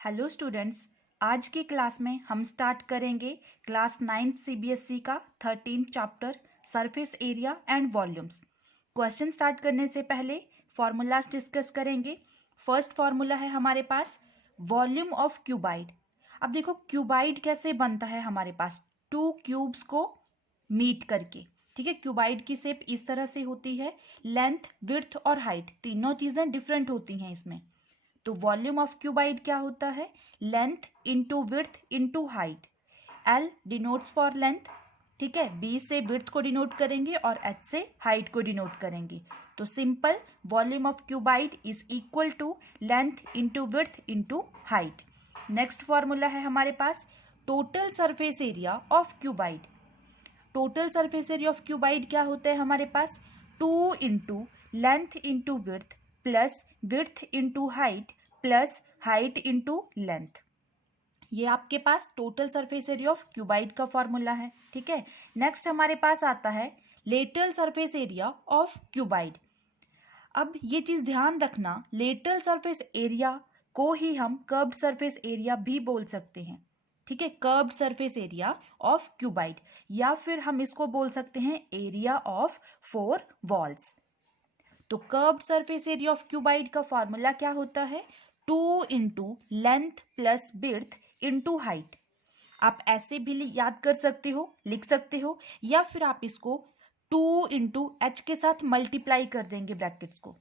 Hello students, आज की class में हम स्टार्ट करेंगे क्लास 9 सीबीएसई का 13 chapter surface area and volumes. Question start करने से पहले फॉर्मूलाज डिस्कस करेंगे। फर्स्ट फॉर्मूला है हमारे पास वॉल्यूम ऑफ क्यूबाइड। अब देखो क्यूबाइड कैसे बनता है, हमारे पास टू क्यूब्स को मीट करके। ठीक है, क्यूबाइड की शेप इस तरह से होती है, लेंथ विड्थ और हाइट तीनों चीजें डिफरेंट होती हैं इसमें। तो वॉल्यूम ऑफ क्यूबाइड क्या होता है, length into width into height. L denotes for length, ठीक है, बी से विड्थ को डिनोट करेंगे और एच से हाइट को डिनोट करेंगे। तो simple volume of cuboid is equal to length into width into height. Next formula है हमारे पास total surface area of cuboid. Total surface area of cuboid क्या होता है हमारे पास, 2 into length into width plus width into height plus height into length. ये आपके पास total surface area of cuboid का फॉर्मूला है। ठीक है, नेक्स्ट हमारे पास आता है lateral surface area of cuboid. अब ये चीज ध्यान रखना, लेटरल सरफेस एरिया को ही हम कर्व्ड सरफेस एरिया भी बोल सकते हैं। ठीक है, curved surface area of cuboid, या फिर हम इसको बोल सकते हैं एरिया ऑफ 4 वॉल्स। तो curved surface area of cuboid का फॉर्मूला क्या होता है, 2 into length plus width into height. आप ऐसे भी याद कर सकते हो, लिख सकते हो, या फिर आप इसको 2 इंटू एच के साथ मल्टीप्लाई कर देंगे ब्रैकेट्स को।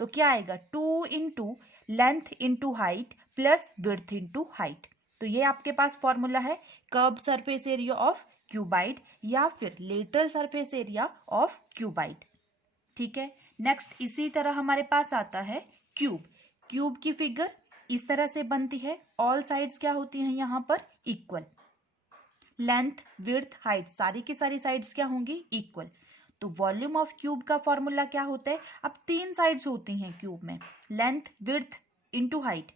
तो क्या आएगा, 2 into length into height plus width into height. तो ये आपके पास फॉर्मूला है curved surface area of cuboid या फिर lateral surface area of cuboid. ठीक है, नेक्स्ट इसी तरह हमारे पास आता है क्यूब। क्यूब की फिगर इस तरह से बनती है, ऑल साइड्स क्या होती हैं यहाँ पर, इक्वल। लेंथ विड्थ हाइट सारी की सारी साइड्स क्या होंगी, इक्वल। तो वॉल्यूम ऑफ क्यूब का फॉर्मूला क्या होता है, अब 3 साइड्स होती हैं क्यूब में, लेंथ विड्थ इंटू हाइट।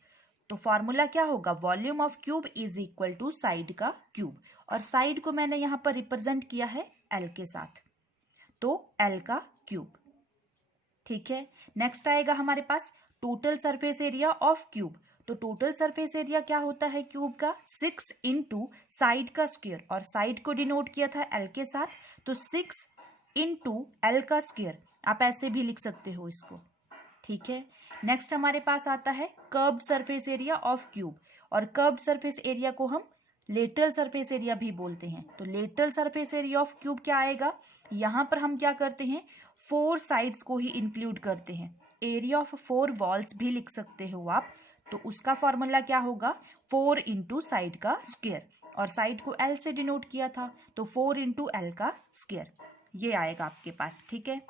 तो फॉर्मूला क्या होगा, volume of cube is equal to side का क्यूब, और साइड को मैंने यहाँ पर रिप्रेजेंट किया है एल के साथ, तो एल का क्यूब। ठीक है, नेक्स्ट आएगा हमारे पास total surface area of cube. तो टोटल सरफेस एरिया क्या होता है क्यूब का, 6 इंटू साइड का स्क्वायर, और साइड को डिनोट किया था एल के साथ, तो 6 इंटू एल का स्क्वायर। आप ऐसे भी लिख सकते हो इसको। ठीक है, नेक्स्ट हमारे पास आता है curved surface area of cube, और कर्व्ड सरफेस एरिया को हम लेटरल सरफेस एरिया भी बोलते हैं। तो lateral surface area of cube क्या आएगा, यहां पर हम क्या करते हैं, 4 साइड्स को ही इंक्लूड करते हैं। एरिया ऑफ 4 वॉल्स भी लिख सकते हो आप। तो उसका फॉर्मूला क्या होगा, 4 इंटू साइड का स्क्वायर, और साइड को एल से डिनोट किया था, तो 4 इंटू एल का स्क्वायर, ये आएगा आपके पास। ठीक है,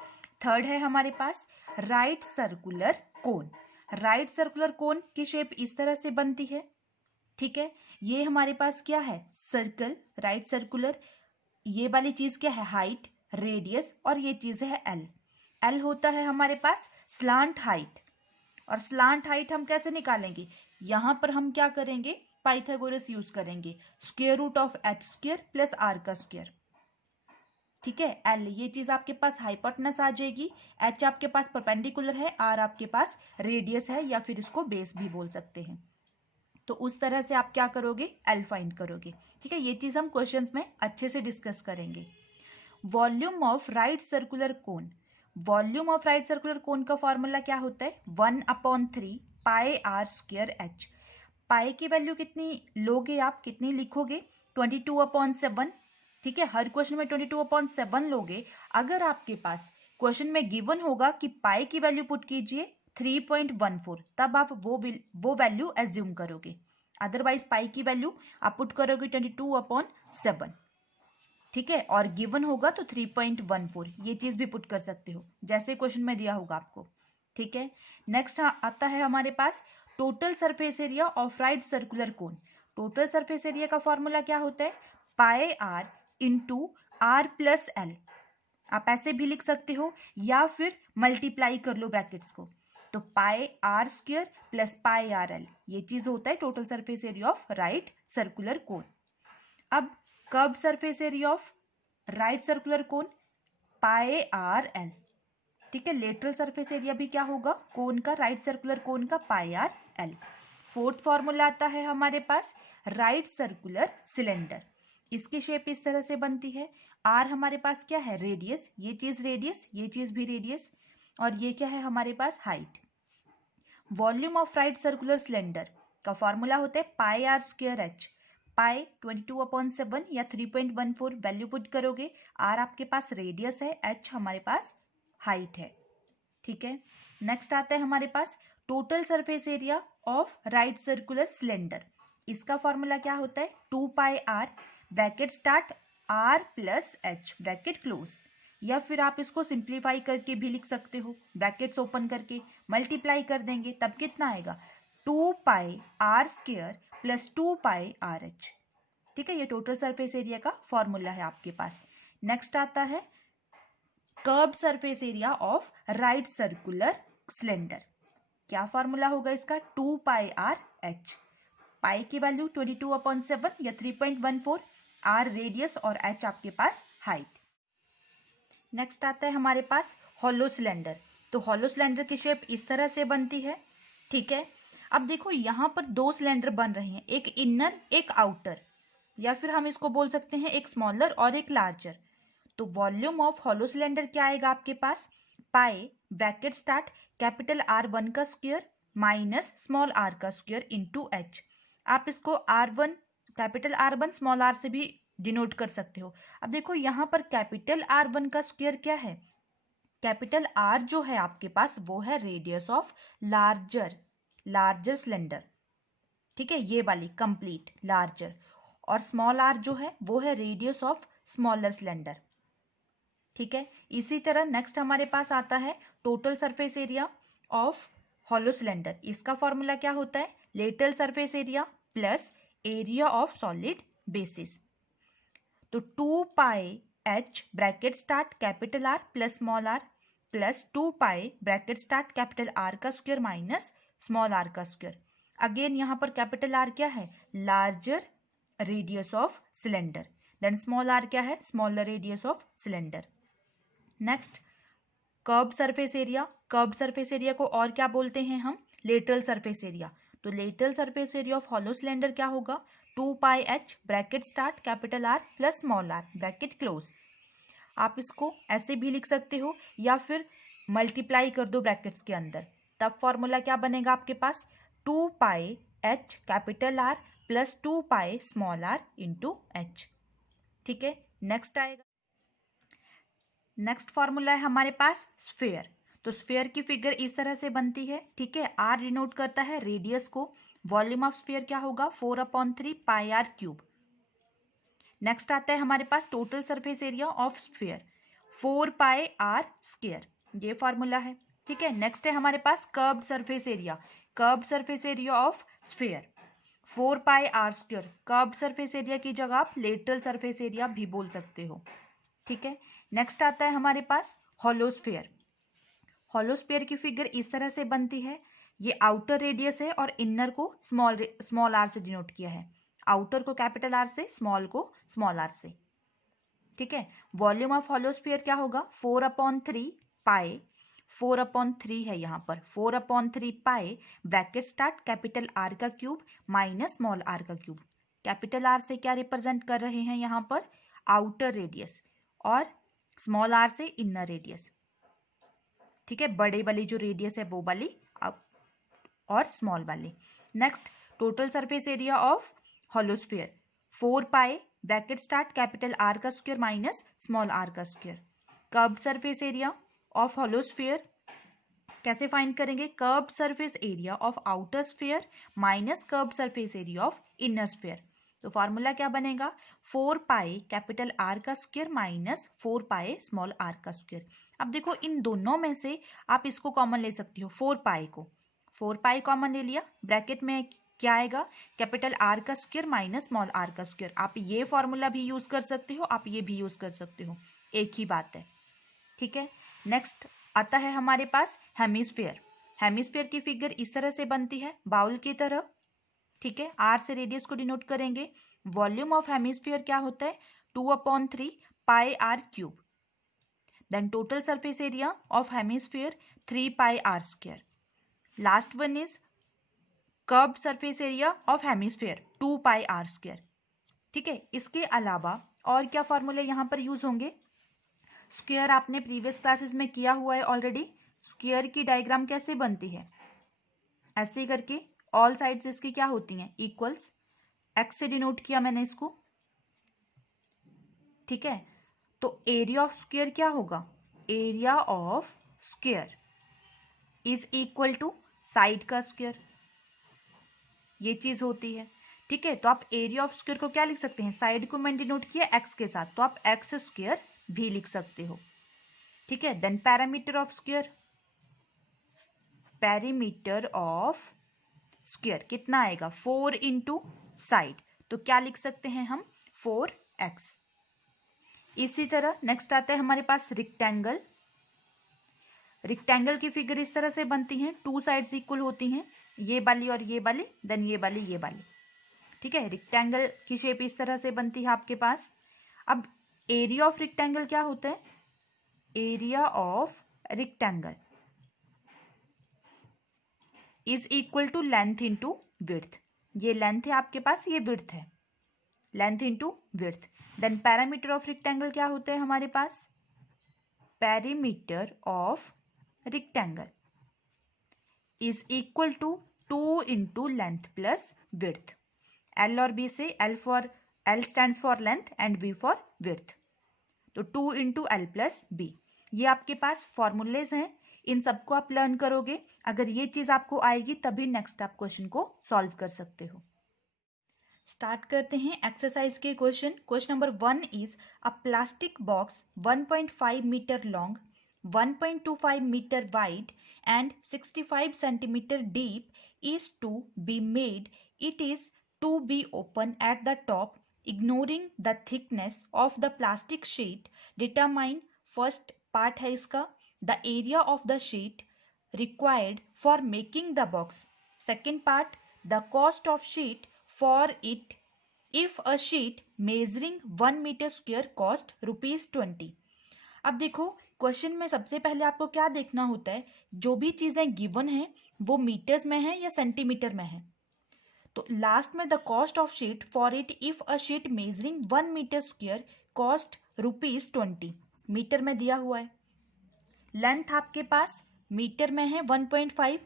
थर्ड है हमारे पास right circular cone. Right circular cone की शेप इस तरह से बनती है। ठीक है, ये हमारे पास क्या है, सर्कल, राइट सर्कुलर। ये वाली चीज क्या है, हाइट, रेडियस, और ये चीज है एल। एल होता है हमारे पास स्लांट हाइट, और स्लांट हाइट हम कैसे निकालेंगे, यहां पर हम क्या करेंगे, पाइथागोरस यूज करेंगे, square root of H square plus R का स्क्वायर। ठीक है, एल ये चीज आपके पास हाइपोटेनस आ जाएगी, एच आपके पास परपेंडिकुलर है, आर आपके पास रेडियस है, या फिर इसको बेस भी बोल सकते हैं। तो उस तरह से आप क्या करोगे, एल फाइंड करोगे। ठीक है, ये चीज हम क्वेश्चंस में अच्छे से डिस्कस करेंगे। Volume of right circular cone. Volume of right circular कोन का फॉर्मूला क्या होता है, 1/3 पाई आर स्क्वायर एच। पाई की वैल्यू कितनी लोगे आप, कितनी लिखोगे, 22/7। ठीक है, हर क्वेश्चन में 22/7 लोगे। अगर आपके पास क्वेश्चन में गिवन होगा कि पाई की वैल्यू पुट कीजिए 3.14, तब आप वो वैल्यू एज्यूम करोगे। अदरवाइज पाई की वैल्यू आप पुट करोगे 22/7। ठीक है, और गिवन होगा तो 3.14, ये चीज भी पुट कर सकते हो जैसे क्वेश्चन में दिया होगा आपको। ठीक है, नेक्स्ट आता है हमारे पास total surface area of right circular cone. Total surface area का फॉर्मूला क्या होता है, pi R into R plus L. आप ऐसे भी लिख सकते हो, या फिर मल्टीप्लाई कर लो ब्रैकेट्स को। तो pi R square plus pi R L, ये चीज होता है total surface area of right circular cone. अब curved surface area of right circular cone, pi R L. ठीक है, लेटरल सरफेस एरिया भी क्या होगा, कोन का, राइट सर्कुलर कोन का, पाई आर एल। फोर्थ फॉर्मूला आता है हमारे पास राइट सर्कुलर सिलेंडर। इसकी शेप इस तरह से बनती है। आर हमारे पास क्या है, रेडियस, ये चीज रेडियस, ये चीज भी रेडियस, और ये क्या है हमारे पास, height. Volume of right circular cylinder का फॉर्मूला होता है pi R square H. Pi 22/7 या 3.14 वैल्यू पुट करोगे, आर आपके पास रेडियस है, एच हमारे पास हाइट है। ठीक है, नेक्स्ट आता है हमारे पास total surface area of right circular cylinder. इसका फॉर्मूला क्या होता है, 2 pi R bracket start R plus H bracket close, या फिर आप इसको सिंप्लीफाई करके भी लिख सकते हो, ब्रैकेट्स ओपन करके मल्टीप्लाई कर देंगे तब कितना आएगा, 2 pi R square plus 2 pi R H. ठीक है, ये टोटल सरफेस एरिया का फॉर्मूला है आपके पास। नेक्स्ट आता है curved surface area of right circular cylinder. क्या फॉर्मूला होगा इसका, 2 पाई आर एच। पाई की वैल्यू 22/7 या 3.14, आर रेडियस और एच आपके पास हाइट। नेक्स्ट आता है हमारे पास हॉलो सिलेंडर। तो हॉलो सिलेंडर की शेप इस तरह से बनती है। ठीक है, अब देखो यहाँ पर दो सिलेंडर बन रहे हैं, एक इनर एक आउटर, या फिर हम इसको बोल सकते हैं एक स्मॉलर और एक लार्जर। तो वॉल्यूम ऑफ हॉलो सिलेंडर क्या आएगा आपके पास, पाई ब्रैकेट स्टार्ट कैपिटल R1 का स्क्वायर माइनस स्मॉल r का स्क्वायर इंटू एच। आप इसको R1 capital R1 small r से भी डिनोट कर सकते हो। अब देखो यहाँ पर कैपिटल R1 का स्क्वायर क्या है, कैपिटल R जो है आपके पास वो है रेडियस ऑफ लार्जर सिलेंडर। ठीक है, ये वाली कंप्लीट लार्जर, और स्मॉल r जो है वो है रेडियस ऑफ स्मॉलर सिलेंडर। ठीक है, इसी तरह नेक्स्ट हमारे पास आता है total surface area of hollow cylinder. इसका फॉर्मूला क्या होता है, lateral surface area plus area of solid basis. तो 2 pi H bracket start capital R plus small R plus 2 pi bracket start capital R का स्क्वायर माइनस स्मॉल आर का square. Again यहाँ पर capital R क्या है, larger radius of cylinder, then small R क्या है, smaller radius of cylinder. Next curved surface area. Curved surface area को और क्या बोलते हैं हम, लेटरल सरफेस एरिया। तो lateral surface area of hollow cylinder क्या होगा, 2 pi H bracket start capital R plus small R bracket close. आप इसको ऐसे भी लिख सकते हो या फिर मल्टीप्लाई कर दो ब्रैकेट्स के अंदर, तब फॉर्मूला क्या बनेगा आपके पास, 2 pi H capital R plus 2 pi small R into H. ठीक है, नेक्स्ट आएगा, नेक्स्ट फॉर्मूला है हमारे पास स्फीयर। तो स्फीयर की फिगर इस तरह से बनती है। ठीक है, आर डिनोट करता है रेडियस को, वॉल्यूम ऑफ स्फीयर क्या होगा, 4/3 पाई आर क्यूब। नेक्स्ट आता है हमारे पास total surface area of sphere, 4 pi R square, ये फॉर्मूला है। ठीक है, नेक्स्ट है हमारे पास curved surface area. Curved surface area of sphere 4 pi R square. Curved surface area की जगह आप लेटरल सरफेस एरिया भी बोल सकते हो। ठीक है, नेक्स्ट आता है हमारे पास हॉलो स्फीयर। हॉलो स्फीयर की फिगर इस तरह से बनती है, ये आउटर रेडियस है और इनर को स्मॉल आर से डिनोट किया है, आउटर को कैपिटल आर से, स्मॉल को स्मॉल आर से। ठीक है, वॉल्यूम ऑफ हॉलो स्फीयर क्या होगा, 4/3 पाई, 4/3 है यहाँ पर, 4/3 पाई ब्रैकेट स्टार्ट कैपिटल आर का क्यूब माइनस स्मॉल आर का क्यूब। कैपिटल आर से क्या रिप्रेजेंट कर रहे हैं यहाँ पर, आउटर रेडियस, और स्मॉल आर से इनर रेडियस। ठीक है, बड़े वाली जो रेडियस है वो वाली और स्मॉल वाली। Next total surface area of hollow sphere, 4 pi bracket start capital R का स्क्वायर माइनस स्मॉल आर का square. Curved surface area of hollow sphere कैसे फाइंड करेंगे, curved surface area of outer sphere minus curved surface area of inner sphere. तो formula क्या बनेगा, 4 pi capital R का square minus 4 pi small R का square. अब देखो इन दोनों में से आप इसको कॉमन ले सकती हो, 4 पाई को, 4 पाई कॉमन ले लिया, ब्रैकेट में क्या आएगा, कैपिटल आर का स्क्वायर माइनस स्मॉल आर का स्क्वायर। आप ये फॉर्मूला भी यूज कर सकते हो, आप ये भी यूज कर सकते हो, एक ही बात है। ठीक है, नेक्स्ट आता है हमारे पास हेमिस्फीयर। हेमिस्फीयर की फिगर इस तरह से बनती है, बाउल की तरह। ठीक है, आर से रेडियस को डिनोट करेंगे। वॉल्यूम ऑफ हेमिस्फीयर क्या होता है, 2/3 pi R cube. Then total surface area of hemisphere 3 pi R square. Last one is curved surface area of hemisphere 2 pi R square. ठीक है, इसके अलावा और क्या फॉर्मूले यहाँ पर यूज होंगे? स्क्वायर आपने प्रीवियस क्लासेस में किया हुआ है ऑलरेडी। स्क्वायर की डायग्राम कैसे बनती है? ऐसे करके ऑल साइड्स इसकी क्या होती हैं? इक्वल्स। एक्स से डिनोट किया मैंने इसको। ठीक है, तो एरिया ऑफ स्क्वायर क्या होगा? Area of square is equal to side का स्क्वायर, ये चीज होती है। ठीक है, तो आप एरिया ऑफ स्क्वायर को क्या लिख सकते हैं? साइड को मैंने डिनोट किया एक्स के साथ, तो आप एक्स स्क्वायर भी लिख सकते हो। ठीक है, then parameter of square, perimeter of square कितना आएगा? 4 इंटू साइड, तो क्या लिख सकते हैं हम? 4x। इसी तरह नेक्स्ट आता है हमारे पास रेक्टेंगल। रेक्टेंगल की फिगर इस तरह से बनती हैं, 2 साइड्स इक्वल होती हैं, ये वाली और ये वाली, देन ये वाली ये वाली। ठीक है, रेक्टेंगल की शेप इस तरह से बनती है आपके पास। अब एरिया ऑफ रेक्टेंगल क्या होता है? Area of rectangle is equal to length into width. ये लेंथ है आपके पास, ये विड्थ है, length into width. Then parameter of rectangle क्या होता है हमारे पास? Perimeter of rectangle is equal to 2 into length plus width. L और बी से L stands for length and V for width, तो 2 इंटू एल प्लस बी। ये आपके पास फॉर्मूलेज हैं, इन सबको आप लर्न करोगे। अगर ये चीज आपको आएगी तभी नेक्स्ट आप क्वेश्चन को सॉल्व कर सकते हो। स्टार्ट करते हैं एक्सरसाइज के क्वेश्चन। Question number 1 is a plastic box 1.5 metre long, 1.25 metre wide and 65 centimeter deep is to be made. It is to be open at the top, ignoring the thickness of the plastic sheet. Determine first part है इसका, the area of the sheet required for making the box. Second part, the cost of sheet for it if a sheet measuring 1 meter square cost ₹20. अब देखो, question में सबसे पहले आपको क्या देखना होता है? जो भी चीजें गिवन है वो मीटर्स में है या सेंटीमीटर में है। तो लास्ट में the cost of sheet for it if a sheet measuring 1 metre square cost ₹20, metre में दिया हुआ है। लेंथ आपके पास मीटर में है 1.5,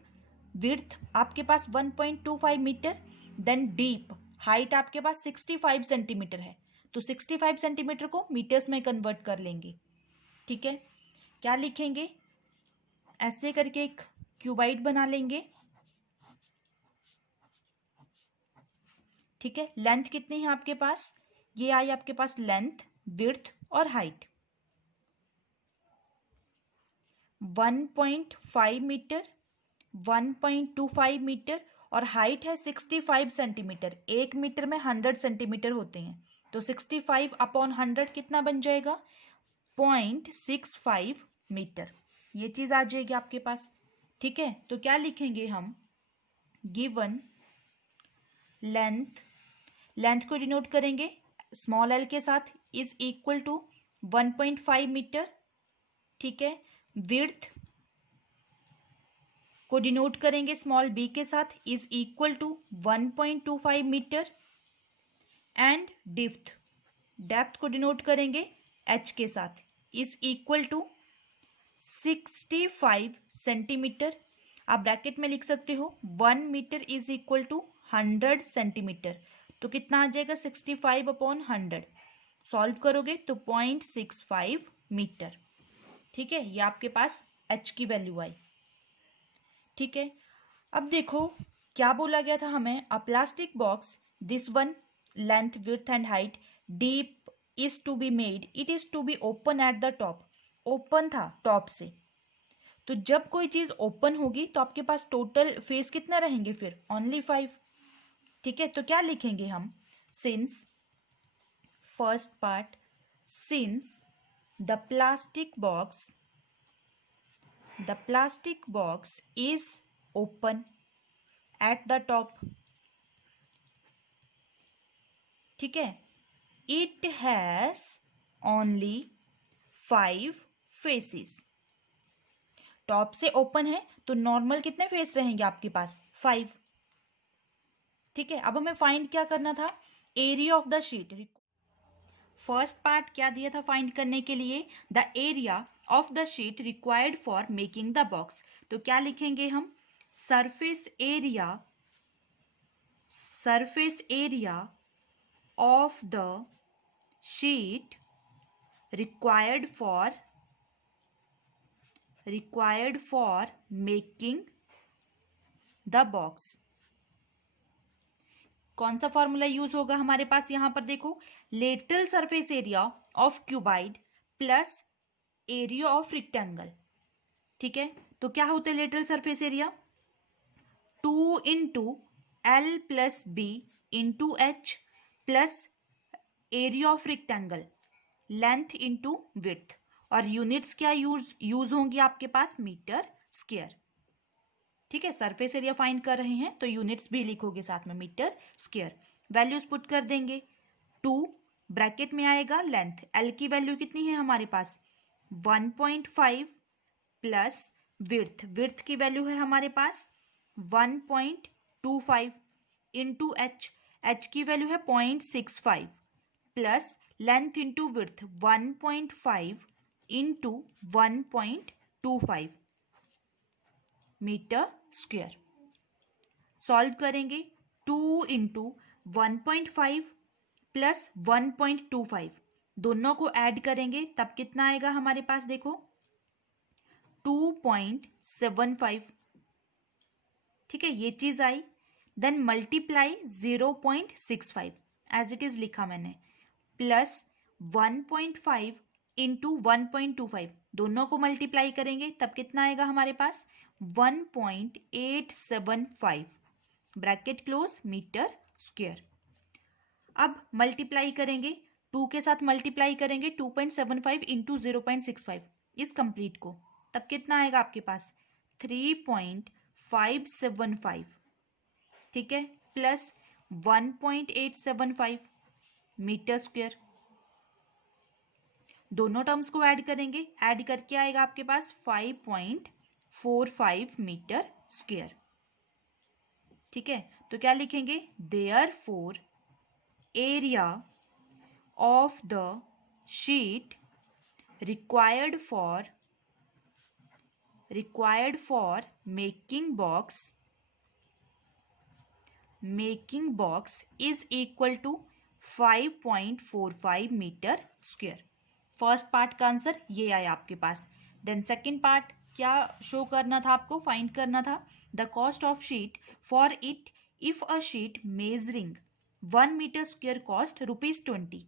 विड्थ आपके पास 1.25 मीटर, देन डीप हाइट आपके पास 65 सेंटीमीटर है, तो 65 सेंटीमीटर को मीटर्स में कन्वर्ट कर लेंगे। ठीक है, क्या लिखेंगे? ऐसे करके एक क्यूबाइड बना लेंगे। ठीक है, लेंथ कितनी है आपके पास? ये आई आपके पास लेंथ, विड्थ और हाइट। 1.5 मीटर, 1.25 मीटर और हाइट है 65 सेंटीमीटर। 1 मीटर में 100 सेंटीमीटर होते हैं, तो 65 अपॉन 100 कितना बन जाएगा? 0.65 मीटर। ये चीज आ जाएगी आपके पास। ठीक है, तो क्या लिखेंगे हम? गिवन लेंथ, लेंथ को डिनोट करेंगे स्मॉल एल के साथ, इज इक्वल टू 1.5 मीटर। ठीक है, विड्थ को डिनोट करेंगे स्मॉल बी के साथ, is equal to 1.25 metre and depth, depth को डिनोट करेंगे एच के साथ, इज इक्वल टू 65 सेंटीमीटर। आप ब्रैकेट में लिख सकते हो 1 metre is equal to 100 centimetre, तो कितना आ जाएगा? 65 अपॉन 100। सॉल्व करोगे तो 0.65 मीटर। ठीक है, ये आपके पास एच की वैल्यू आई। ठीक है, अब देखो क्या बोला गया था हमें? A plastic box, this one length width and height, deep is to be made, it is to be open at the top. Open था टॉप से, तो जब कोई चीज ओपन होगी तो आपके पास टोटल फेस कितना रहेंगे? फिर ओनली 5। ठीक है, तो क्या लिखेंगे हम? Since, first part, since the plastic box is open at the top. ठीक है, it has only 5 faces. Top से ओपन है तो नॉर्मल कितने फेस रहेंगे आपके पास? 5। ठीक है, अब हमें फाइंड क्या करना था, area of the sheet. First part क्या दिया था फाइंड करने के लिए, the area of the sheet required for making the box. तो क्या लिखेंगे हम, surface area of the sheet required for making the box। कौन सा फॉर्मूला यूज होगा हमारे पास, यहां पर देखो, lateral surface area of cuboid plus area of rectangle. ठीक है, तो क्या होता है lateral surface area, 2 into L plus B into H plus area of rectangle length into width, और यूनिट्स क्या यूज होंगी आपके पास, मीटर स्क्वायर। ठीक है, सरफेस एरिया फाइंड कर रहे हैं तो यूनिट्स भी लिखोगे साथ में, मीटर स्क्वायर। वैल्यूज पुट कर देंगे, 2 ब्रैकेट में आएगा लेंथ, एल की वैल्यू कितनी है हमारे पास 1.5 प्लस विड्थ की वैल्यू है हमारे पास 1.25 इंटू एच की वैल्यू है 0.65 plus length into width 1.5 into 1.25 metre square. Solve करेंगे, 2 इंटू 1.5 प्लस 1.25 दोनों को ऐड करेंगे तब कितना आएगा हमारे पास, देखो 2.75। ठीक है, ये चीज आई। Then multiply 0.65 as it is लिखा मैंने, प्लस 1.5 इंटू 1.25 दोनों को मल्टीप्लाई करेंगे तब कितना आएगा हमारे पास 1.875 ब्रैकेट क्लोज मीटर स्क्वायर। अब मल्टीप्लाई करेंगे, 2 के साथ मल्टीप्लाई करेंगे 2.75 इंटू 0.65 इस कंप्लीट को, तब कितना आएगा आपके पास 3.575। ठीक है, प्लस 1.875 मीटर स्क्वायर। दोनों टर्म्स को ऐड करेंगे, ऐड करके आएगा आपके पास 5.45 मीटर स्क्वायर। ठीक है, तो क्या लिखेंगे, therefore area of the sheet required for making box is equal to 5.45 metre square. First part का आंसर ये आया आपके पास। देन सेकेंड पार्ट क्या शो करना था आपको, फाइंड करना था, the cost of sheet for it if a sheet measuring 1 metre square cost ₹20।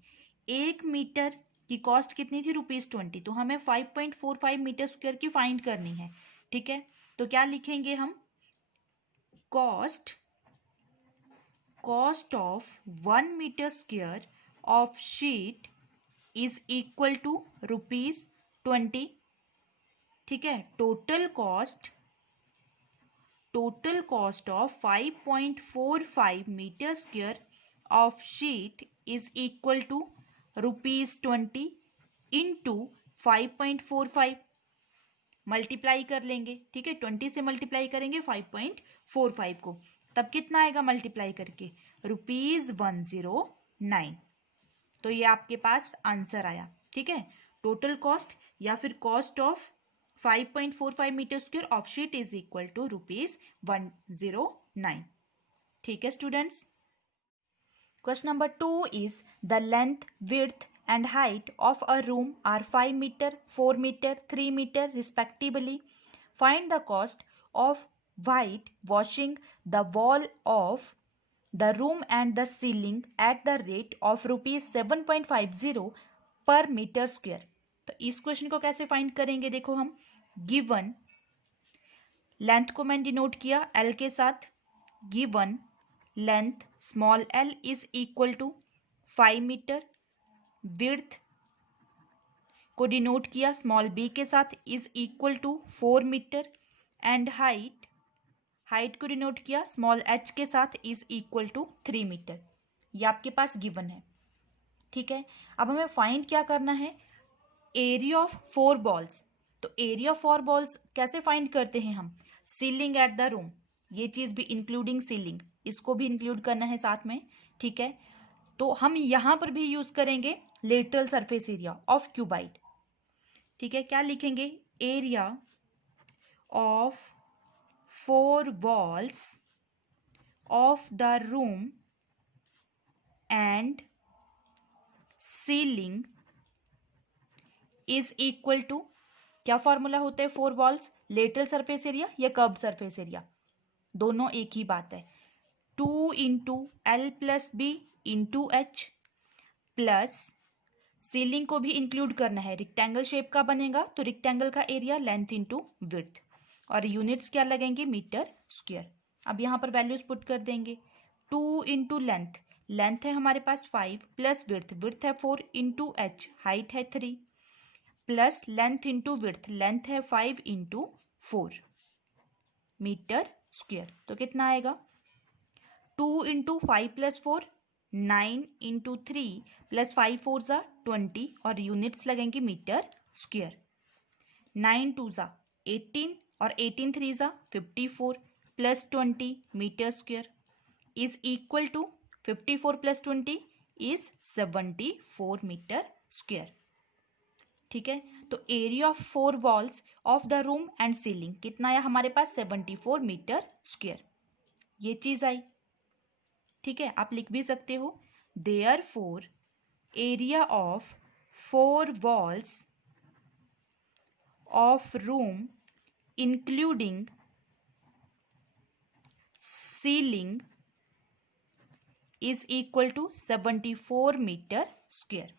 1 metre की कॉस्ट कितनी थी, ₹20। तो हमें 5.45 मीटर स्क्वायर की फाइंड करनी है। ठीक है, तो क्या लिखेंगे हम, cost of 1 metre square of sheet is equal to ₹20। ठीक है, total cost of 5.45 metre square of sheet is equal to ₹20 into 5.45 multiply कर लेंगे। ठीक है, 20 से मल्टीप्लाई करेंगे 5.45 को, तब कितना आएगा मल्टीप्लाई करके ₹109। तो ये आपके पास आंसर आया। ठीक है, टोटल कॉस्ट या फिर cost of 5.45 metre square of sheet is equal to ₹109। ठीक है students. Question number 2 is the length, width and height of a room are 5 meter, 4 meter, 3 meter respectively. Find the cost of whitewashing the wall of the room and the ceiling at the rate of ₹7.50 per meter square. तो इस question को कैसे find करेंगे, देखो हम, given length को मैंने denote किया L के साथ, given length small l is equal to 5 metre, width को डिनोट किया स्मॉल b के साथ is equal to 4 metre, and height को डिनोट किया स्मॉल h के साथ इज इक्वल टू 3 मीटर। ये आपके पास गिवन है। ठीक है, अब हमें फाइंड क्या करना है, एरिया ऑफ 4 बॉल्स। तो एरिया ऑफ 4 बॉल्स कैसे फाइंड करते हैं हम, सीलिंग एट द रूम, ये चीज़ भी इंक्लूडिंग सीलिंग, इसको भी इंक्लूड करना है साथ में, ठीक है। तो हम यहाँ पर भी यूज़ करेंगे lateral surface area of cuboid, ठीक है। क्या लिखेंगे? Area of 4 walls of the room and ceiling is equal to, क्या फॉर्मूला होता है 4 walls? लेटरल सरफेस एरिया या कर्व्ड सरफेस एरिया, दोनों एक ही बात है। 2 into L plus B into H plus ceiling को भी इंक्लूड करना है, रेक्टेंगल शेप का बनेगा तो रेक्टेंगल का एरिया लेंथ इंटू विड्थ, और यूनिट्स क्या लगेंगे? Metre square. अब यहाँ पर वैल्यूज पुट कर देंगे। 2 इंटू लेंथ, लेंथ है हमारे पास 5 प्लस विड्थ, विड्थ है 4 इंटू एच, हाइट है 3 plus length into width, length है 5 इंटू 4 मीटर स्क्वायर। तो कितना आएगा? 2 इंटू 5 प्लस 4 9 इंटू 3 प्लस 5 4 ज़ा 20, और यूनिट्स लगेंगे मीटर स्क्वायर। 9 2 ज़ा 18 और 18 3 ज़ा 54 plus 20 metre square is equal to 54 plus 20 is 74 metre square, ठीक है। तो area of 4 walls of the room and ceiling कितना आया हमारे पास? 74 मीटर स्क्वायर, ये चीज़ आई, ठीक है। आप लिख भी सकते हो therefore area of 4 walls of room including ceiling is equal to 74 metre square,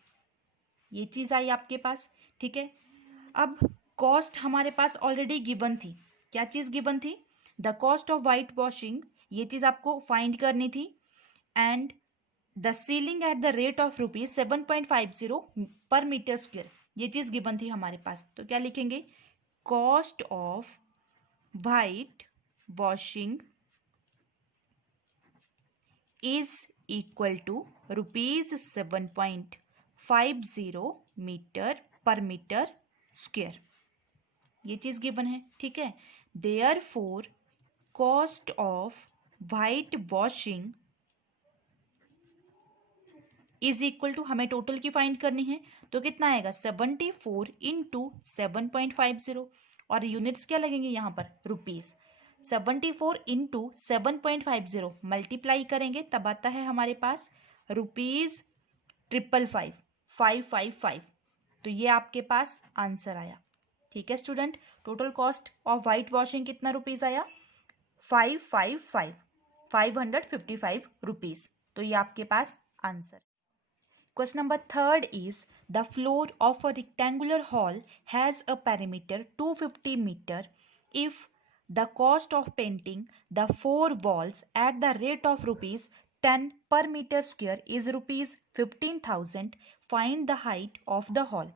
ये चीज आई आपके पास, ठीक है। अब कॉस्ट हमारे पास ऑलरेडी गिवन थी, क्या चीज गिवन थी? The cost of white washing, ये चीज आपको फाइंड करनी थी, and the ceiling at the rate of rupees 7.50 पर मीटर स्क्वायर, ये चीज गिवन थी हमारे पास। तो क्या लिखेंगे? Cost of white washing is equal to rupees 7.50 metre पर मीटर स्क्वायर, ये चीज गिवन है, ठीक है। Therefore cost of white washing is equal to, हमें टोटल की फाइंड करनी है, तो कितना आएगा? 74 इंटू 7.50, और यूनिट्स क्या लगेंगे यहाँ पर? रुपीज। 74 इंटू 7.50 मल्टीप्लाई करेंगे तब आता है हमारे पास रुपीज 555, तो ये आपके पास आंसर आया, ठीक है student. Total cost of white washing कितना रुपीज आया? 555 रुपीज, तो ये आपके पास answer. Question number 3 is the floor of a rectangular hall has a perimeter 250 meter. If the cost of painting the 4 walls at the rate of rupees 10 per meter square is rupees 15,000, find the height of the hall.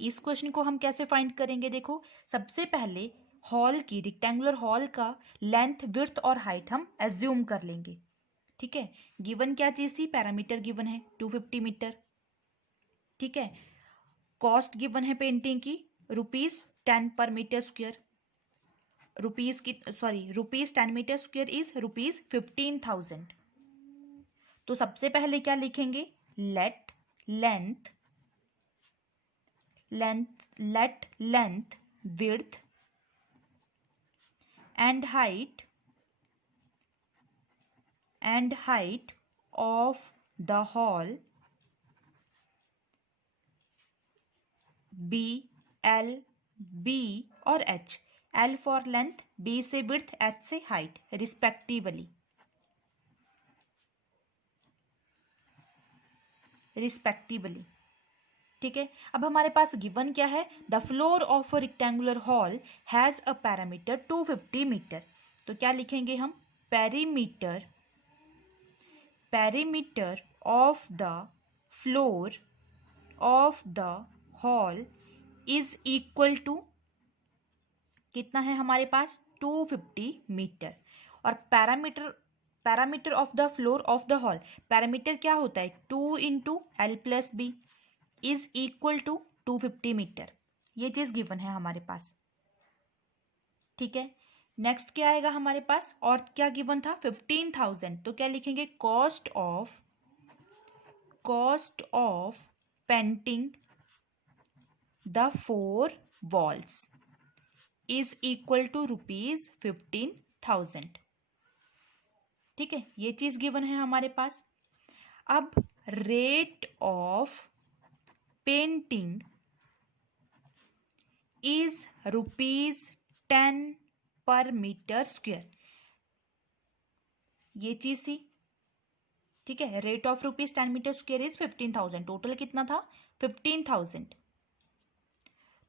इस question को हम कैसे find करेंगे? देखो, सबसे पहले hall की, rectangular hall का लेंथ, विड्थ और हाइट हम एज्यूम कर लेंगे, ठीक है। गिवन क्या चीज थी? पैरामीटर गिवन है 250 मीटर, ठीक है। कॉस्ट गिवन है पेंटिंग की rupees 10 per metre square, rupees 10 metre square is rupees 15,000। तो सबसे पहले क्या लिखेंगे? Let length width and height of the hall be, L, B और H, L for length, B से विड्थ, एच से हाइट रिस्पेक्टिवली, ठीक है। अब हमारे पास गिवन क्या है? The floor of a rectangular hall has a parameter 250 metre, तो क्या लिखेंगे हम? Perimeter of the floor of the hall is equal to, कितना है हमारे पास? 250 मीटर। और parameter of the floor of the hall, parameter क्या होता है? 2 into L plus B is equal to 250 metre, ये चीज गिवन है हमारे पास, ठीक है। नेक्स्ट क्या आएगा हमारे पास, और क्या गिवन था 15,000, तो क्या लिखेंगे, cost of painting the 4 walls is equal to ₹15,000। ठीक है, ये चीज गिवन है हमारे पास। अब rate of painting is ₹10 per metre square, ये चीज थी। ठीक है, rate of ₹10 metre square is 15,000, total कितना था 15,000।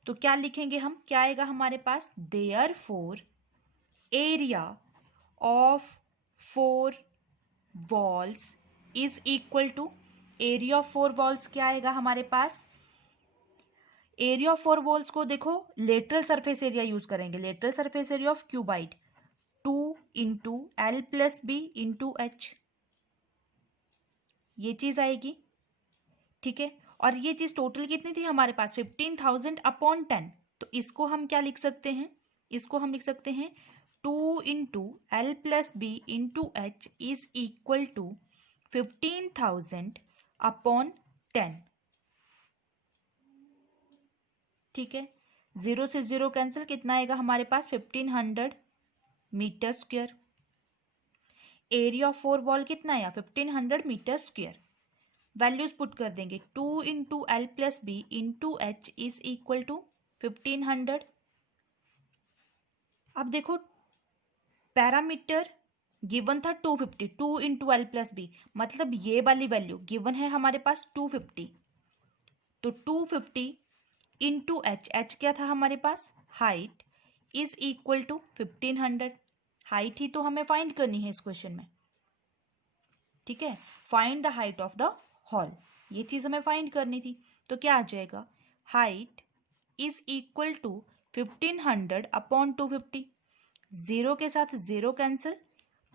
तो क्या लिखेंगे हम, क्या आएगा हमारे पास, therefore area of 4 walls is equal to, area of 4 walls क्या आएगा हमारे पास, एरिया ऑफ 4 वॉल्स को देखो लेटरल सरफेस एरिया यूज करेंगे, lateral surface area of cuboid 2 into L plus B into H, ये चीज आएगी। ठीक है, और ये चीज टोटल कितनी थी हमारे पास 15,000 अपॉन 10, तो इसको हम क्या लिख सकते हैं, इसको हम लिख सकते हैं 2 into L plus B into H is equal to 15,000 upon 10। ठीक है, 0 से 0 कैंसिल, कितना आएगा हमारे पास 1500 metre square. Area of 4 wall कितना आया 1500 मीटर स्क्वायर। वैल्यूज पुट कर देंगे, 2 into L plus B into H is equal to 1500। अब देखो पैरामीटर गिवन था 250, 2 इंटू एल प्लस बी, मतलब ये वाली वैल्यू गिवन है हमारे पास 250, तो 250 इंटू एच, एच क्या था हमारे पास, height, is equal to 1500। Height ही तो हमें फाइंड करनी है इस क्वेश्चन में। ठीक है, find the height of the hall, ये चीज हमें फाइंड करनी थी। तो क्या आ जाएगा, height is equal to 1500 upon 250, 0 के साथ 0 कैंसिल,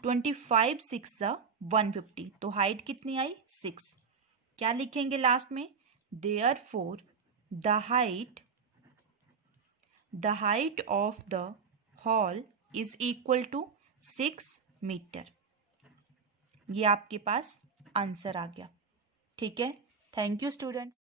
25 6 150, तो हाइट कितनी आई 6। क्या लिखेंगे लास्ट में, therefore the height of the hall is equal to 6 metre. ये आपके पास आंसर आ गया। ठीक है, थैंक यू स्टूडेंट्स।